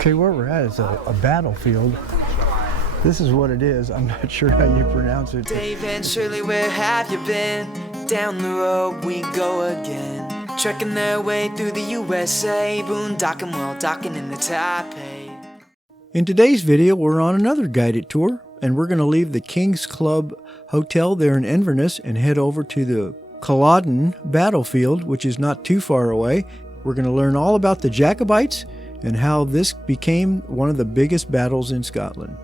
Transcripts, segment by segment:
Okay, where we're at is a battlefield. This is what it is. I'm not sure how you pronounce it. Dave and Shirley, where have you been? Down the road we go again. Trekking their way through the USA. Boondocking while docking in the Taipei. In today's video, we're on another guided tour, and we're going to leave the King's Club Hotel there in Inverness and head over to the Culloden Battlefield, which is not too far away. We're going to learn all about the Jacobites and how this became one of the biggest battles in Scotland.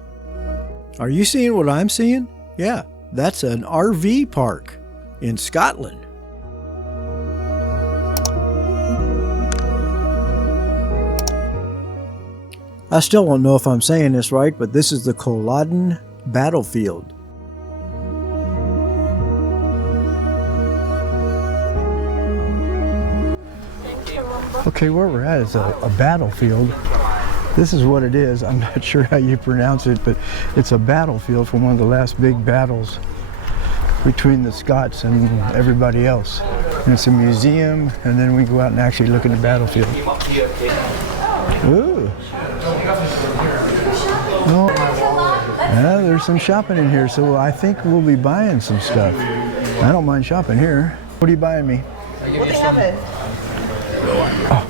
Are you seeing what I'm seeing? Yeah, that's an RV park in Scotland. I still don't know if I'm saying this right, but this is the Culloden Battlefield. Okay, where we're at is a battlefield. This is what it is. I'm not sure how you pronounce it, but it's a battlefield from one of the last big battles between the Scots and everybody else. And it's a museum, and then we go out and actually look at the battlefield. Ooh. Oh. Yeah, there's some shopping in here, so I think we'll be buying some stuff. I don't mind shopping here. What are you buying me? Well, they have it. Oh.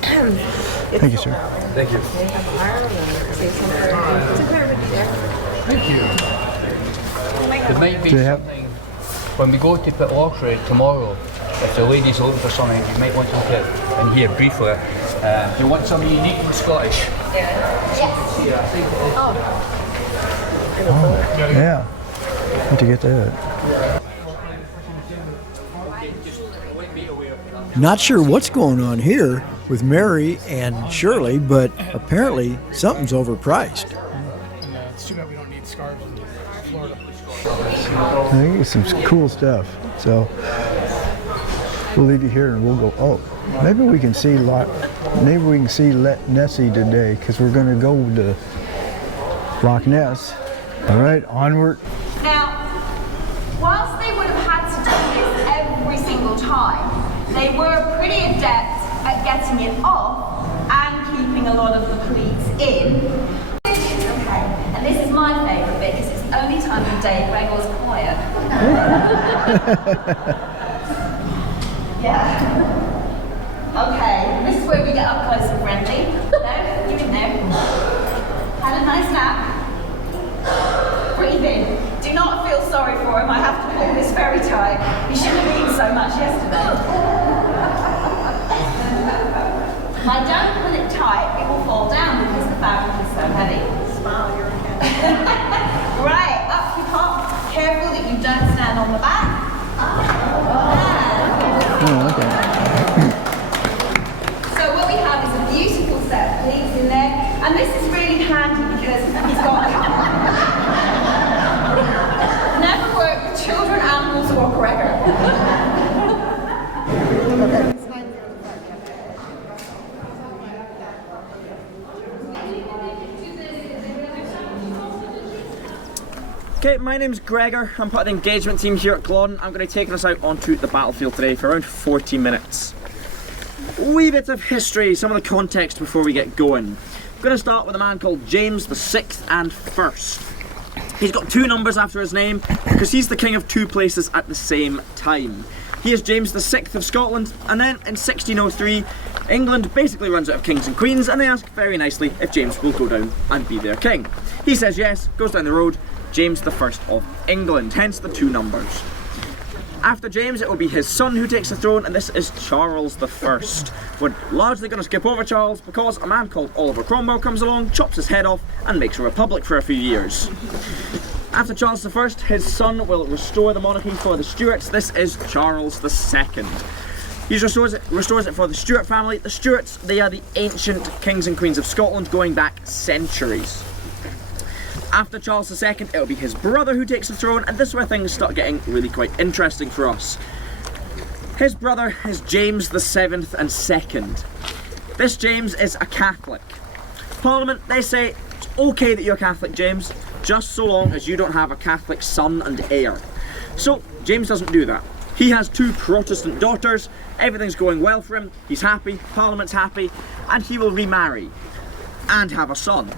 Thank you, sir. Thank you. They have Ireland. Thank you. There might be something, when we go to Pitlochry tomorrow, if the lady's looking for something, you might want to look at in here briefly. Do you want something unique and Scottish? Yes. Oh, yeah. Need to get that. Not sure what's going on here with Mary and Shirley, but apparently something's overpriced. It's too bad we don't need scarves in Florida. I think it's some cool stuff. So we'll leave you here and we'll go. Oh, maybe we can see Nessie today, because we're going to go to Loch Ness. All right, onward. Now, whilst they would have had to do this every single time, they were pretty adept at getting it off and keeping a lot of the cleats in. Okay, and this is my favourite bit because it's the only time of the day Gregor's quiet. Yeah. Okay, this is where we get up close and friendly. No, you in there. Had a nice nap. Breathe in. Do not feel sorry for him. I have to pull this very tight. He shouldn't have eaten so much yesterday. If I don't pull it tight, it will fall down because the fabric is so heavy. Smile, you're okay. Right, up you pop. Careful that you don't stand on the back. Oh, okay. So what we have is a beautiful set of pleats in there, and this is really handy because he's got never work with children, animals, or Gregor. Okay, my name's Gregor. I'm part of the engagement team here at Culloden. I'm going to be taking us out onto the battlefield today for around 40 minutes. Wee bit of history, some of the context before we get going. I'm going to start with a man called James the 6th and 1st. He's got two numbers after his name because he's the king of two places at the same time. He is James the 6th of Scotland, and then in 1603, England basically runs out of kings and queens, and they ask very nicely if James will go down and be their king. He says yes, goes down the road, James the 1st of England, hence the two numbers. After James, it will be his son who takes the throne, and this is Charles the 1st. We're largely going to skip over Charles because a man called Oliver Cromwell comes along, chops his head off, and makes a republic for a few years. After Charles the 1st, his son will restore the monarchy for the Stuarts. This is Charles the 2nd. He restores it for the Stuart family. The Stuarts, they are the ancient kings and queens of Scotland going back centuries. After Charles II, it will be his brother who takes the throne, and this is where things start getting really quite interesting for us. His brother is James the 7th and 2nd. This James is a Catholic. Parliament, they say, it's okay that you're Catholic, James, just so long as you don't have a Catholic son and heir. So, James doesn't do that. He has two Protestant daughters, everything's going well for him, he's happy, Parliament's happy, and he will remarry. and have a son.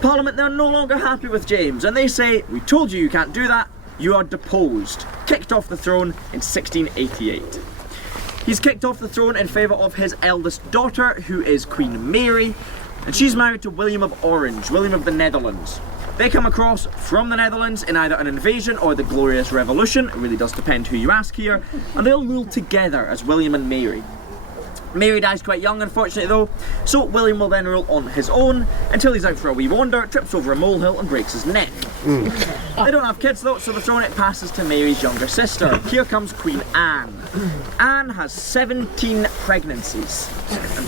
Parliament, they're no longer happy with James, and they say, "We told you you can't do that, you are deposed," kicked off the throne in 1688. He's kicked off the throne in favour of his eldest daughter, who is Queen Mary, and she's married to William of Orange, William of the Netherlands. They come across from the Netherlands in either an invasion or the Glorious Revolution, it really does depend who you ask here, and they'll rule together as William and Mary. Mary dies quite young, unfortunately, though, so William will then rule on his own until he's out for a wee wander, trips over a molehill and breaks his neck. They don't have kids though, so the throne it passes to Mary's younger sister. Here comes Queen Anne. Anne has 17 pregnancies,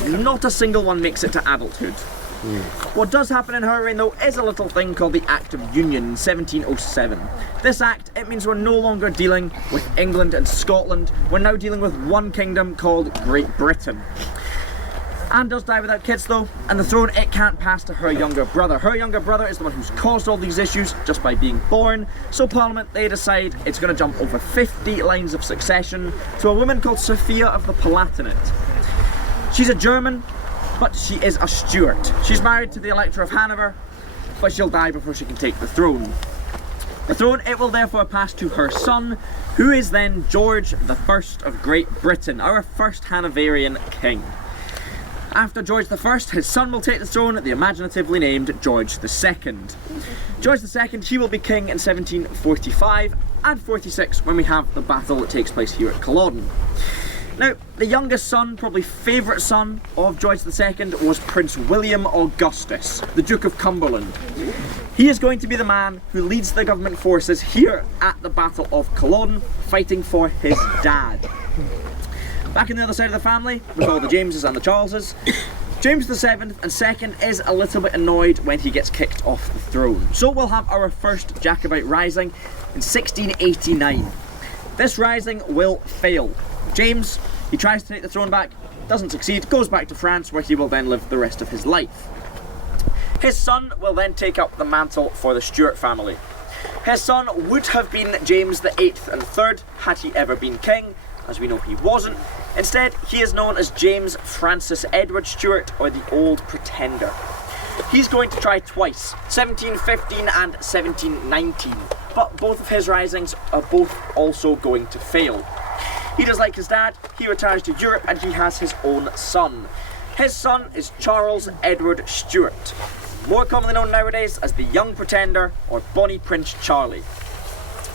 and not a single one makes it to adulthood. What does happen in her reign though is a little thing called the Act of Union in 1707. This act, it means we're no longer dealing with England and Scotland, we're now dealing with one kingdom called Great Britain. Anne does die without kids though, and the throne it can't pass to her younger brother. Her younger brother is the one who's caused all these issues just by being born, so Parliament they decide it's going to jump over 50 lines of succession to a woman called Sophia of the Palatinate. She's a German, but she is a Stuart. She's married to the Elector of Hanover, but she'll die before she can take the throne. The throne, it will therefore pass to her son, who is then George I of Great Britain, our first Hanoverian king. After George I, his son will take the throne, the imaginatively named George II. George II, he will be king in 1745 and 46 when we have the battle that takes place here at Culloden. Now, the youngest son, probably favourite son of George II was Prince William Augustus, the Duke of Cumberland. He is going to be the man who leads the government forces here at the Battle of Culloden, fighting for his dad. Back on the other side of the family, with all the Jameses and the Charleses, James VII and II is a little bit annoyed when he gets kicked off the throne. So we'll have our first Jacobite rising in 1689. This rising will fail. James, he tries to take the throne back, doesn't succeed, goes back to France where he will then live the rest of his life. His son will then take up the mantle for the Stuart family. His son would have been James VIII and III had he ever been king, as we know he wasn't. Instead, he is known as James Francis Edward Stuart, or the Old Pretender. He's going to try twice, 1715 and 1719, but both of his risings are both also going to fail. He does like his dad, he retires to Europe and he has his own son. His son is Charles Edward Stuart, more commonly known nowadays as the Young Pretender or Bonnie Prince Charlie.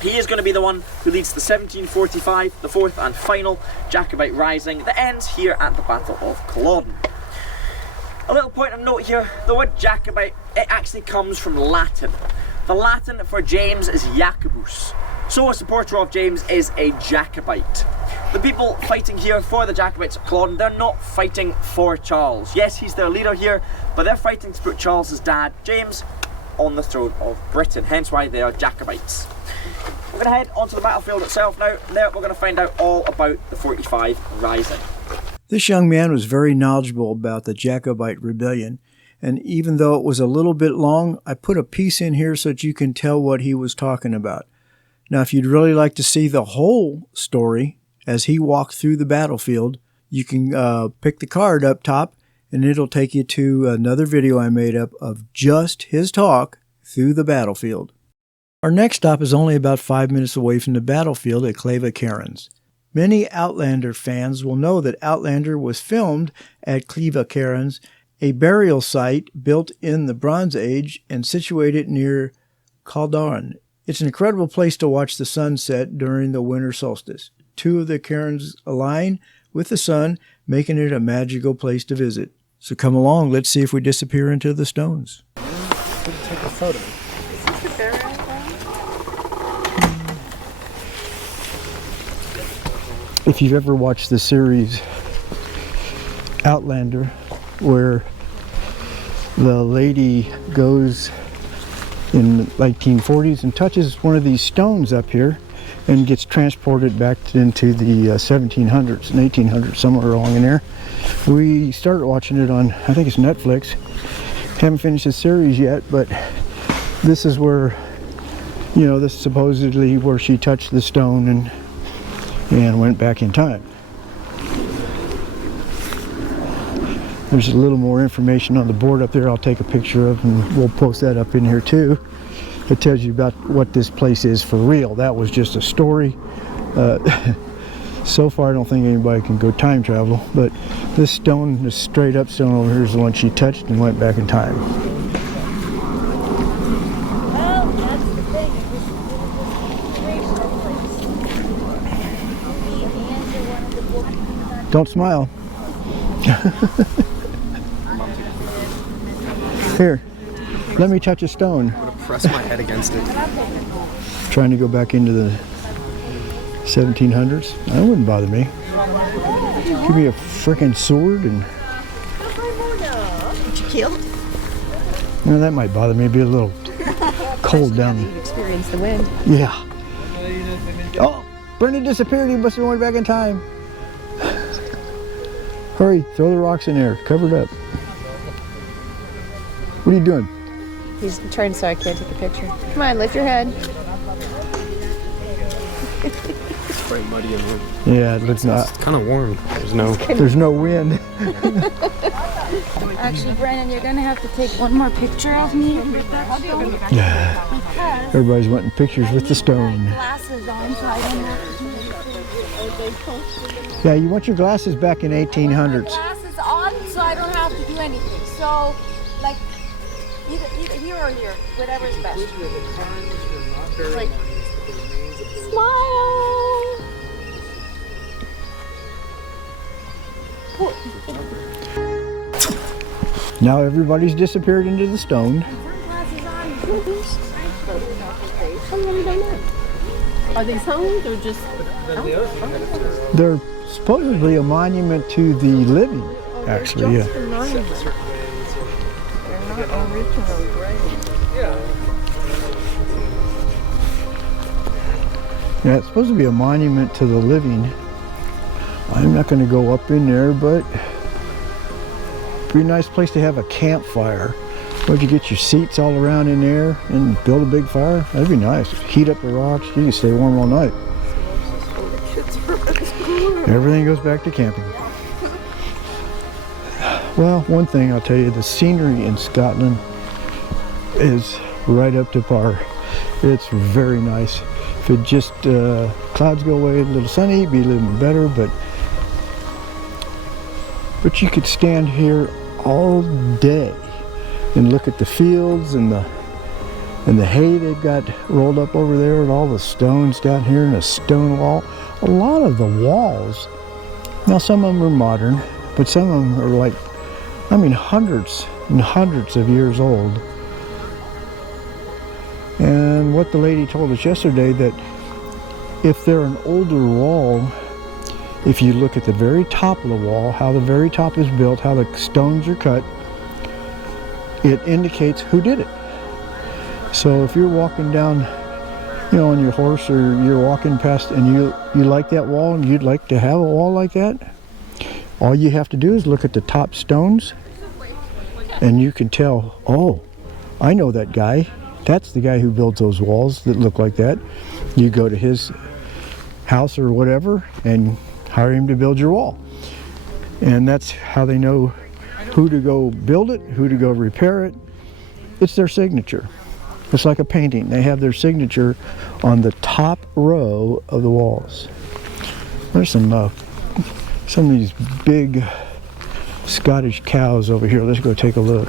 He is going to be the one who leads the 1745, the fourth and final Jacobite rising that ends here at the Battle of Culloden. A little point of note here, the word Jacobite, it actually comes from Latin. The Latin for James is Jacobus, so a supporter of James is a Jacobite. The people fighting here for the Jacobites at Culloden, they're not fighting for Charles. Yes, he's their leader here, but they're fighting to put Charles's dad, James, on the throne of Britain, hence why they are Jacobites. We're going to head onto the battlefield itself now. There we're going to find out all about the 45 Rising. This young man was very knowledgeable about the Jacobite rebellion, and even though it was a little bit long, I put a piece in here so that you can tell what he was talking about. Now, if you'd really like to see the whole story as he walked through the battlefield, you can pick the card up top, and it'll take you to another video I made up of just his talk through the battlefield. Our next stop is only about 5 minutes away from the battlefield at Cleva Cairns. Many Outlander fans will know that Outlander was filmed at Cleva Cairns, a burial site built in the Bronze Age and situated near Culloden. It's an incredible place to watch the sunset during the winter solstice. Two of the cairns align with the sun, making it a magical place to visit. So come along, let's see if we disappear into the stones. Take a photo. If you've ever watched the series Outlander, where the lady goes in the 1940s and touches one of these stones up here and gets transported back into the 1700s and 1800s, somewhere along in there. We started watching it on, I think it's Netflix. Haven't finished the series yet, but this is where, you know, this is supposedly where she touched the stone and went back in time. There's a little more information on the board up there I'll take a picture of, and we'll post that up in here too. It tells you about what this place is for real. That was just a story. So far I don't think anybody can go time travel, but this stone, this straight up stone over here, is the one she touched and went back in time. Well, that's the thing. Don't smile. Here, let me touch a stone. I'm gonna press my head against it. Trying to go back into the 1700s. That wouldn't bother me. Give me a frickin' sword and... Did you kill? You know, that might bother me. It'd be a little cold down there. Experience the wind. Yeah. Oh, Brendan disappeared. He must have went back in time. Hurry, throw the rocks in there. Cover it up. What are you doing? He's trying so I can't take a picture. Come on, lift your head. It's quite muddy in here. Yeah, it looks not. It's kind of warm. There's no wind. Actually, Brandon, you're gonna have to take one more picture of me with that stone. Yeah. Everybody's wanting pictures with the stone. Glasses on, so I don't have to. Yeah, you want your glasses back in 1800s. Glasses on, so I don't have to do anything. So, like, either here or here, whatever's best. Like, smile. Now everybody's disappeared into the stone. Are these homes or just... They're supposedly a monument to the living, actually, yeah. They're not original graves. Yeah, it's supposed to be a monument to the living. I'm not going to go up in there, but it'd be a nice place to have a campfire. Would you get your seats all around in there and build a big fire? That'd be nice. Heat up the rocks. You can stay warm all night. Everything goes back to camping. Well, one thing I'll tell you, the scenery in Scotland is right up to par. It's very nice. If it just clouds go away, a little sunny, it'd be a little better, but you could stand here all day and look at the fields and the hay they've got rolled up over there, and all the stones down here, and a stone wall. A lot of the walls, now some of them are modern, but some of them are like, I mean, hundreds and hundreds of years old. And what the lady told us yesterday, that if they're an older wall, if you look at the very top of the wall, how the very top is built, how the stones are cut, it indicates who did it. So if you're walking down, you know, on your horse, or you're walking past and you like that wall and you'd like to have a wall like that, all you have to do is look at the top stones and you can tell, oh, I know that guy. That's the guy who builds those walls that look like that. You go to his house or whatever and hire him to build your wall. And that's how they know who to go build it, who to go repair it. It's their signature. It's like a painting. They have their signature on the top row of the walls. There's some of these big Scottish cows over here. Let's go take a look.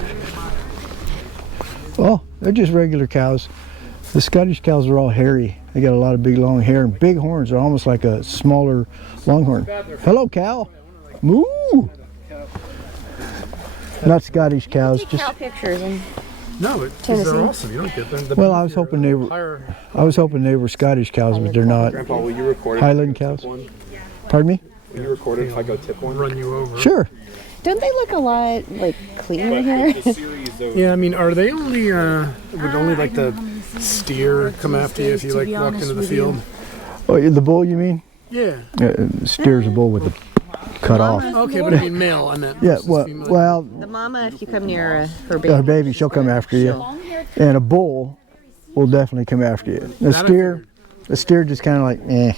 Oh, they're just regular cows. The Scottish cows are all hairy. They got a lot of big long hair and big horns. They're almost like a smaller longhorn. Hello, cow. Moo! Not Scottish cows. Just Cow pictures and No, but they're awesome. You don't get them. well, I was hoping they were. I was hoping they were Scottish cows, but they're not. Grandpa, will you record it? Highland cows. Pardon me? Will you record it if I go tip one? Run you over. Sure. don't they look a lot like cleaner here? Yeah, I mean, are they only would only like the steer come after you if you like walk into the field? Oh, the bull, you mean? Yeah. Steer's a bull with the cut off. Okay, but I mean male. I meant. Yeah. Well, The mama, if you come near her her baby. baby, she'll come after you, and a bull will definitely come after you. The steer just kind of like, eh.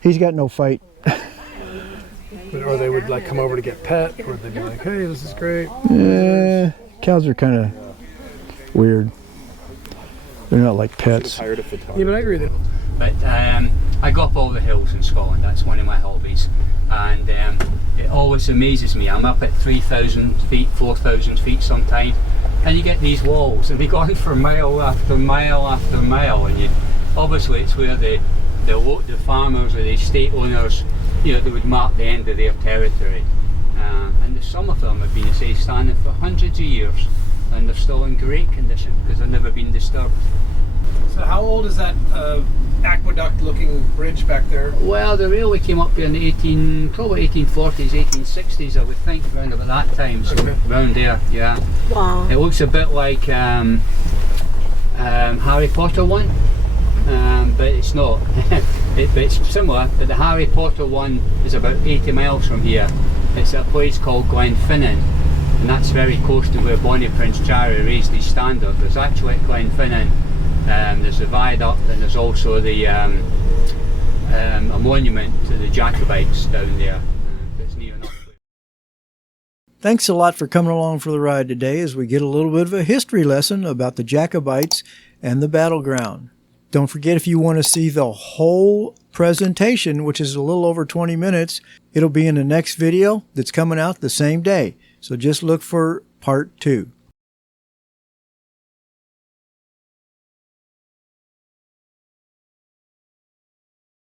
He's got no fight. Or they would like come over to get pet, or they'd be like, hey, this is great. Yeah, cows are kind of weird. They're not like pets. Yeah, but I agree with that. But I go up all the hills in Scotland. That's one of my hobbies, and it always amazes me. I'm up at 3,000 feet, 4,000 feet sometimes, and you get these walls, and they go on for mile after mile after mile, and obviously it's where the farmers or the estate owners, they would mark the end of their territory. And some of them have been, standing for hundreds of years, and they're still in great condition because they've never been disturbed. So how old is that aqueduct-looking bridge back there? Well, the railway came up in the probably 1840s, 1860s, I would think, around about that time. So around there, yeah. Wow. It looks a bit like Harry Potter one, but it's not. It's similar, but the Harry Potter one is about 80 miles from here. It's at a place called Glenfinnan, and that's very close to where Bonnie Prince Charlie raised his standard. There's actually at Glenfinnan, there's a viaduct, and there's also the a monument to the Jacobites down there. That's near enough. Thanks a lot for coming along for the ride today as we get a little bit of a history lesson about the Jacobites and the battleground. Don't forget, if you want to see the whole presentation, which is a little over 20 minutes, it'll be in the next video that's coming out the same day. So just look for part 2.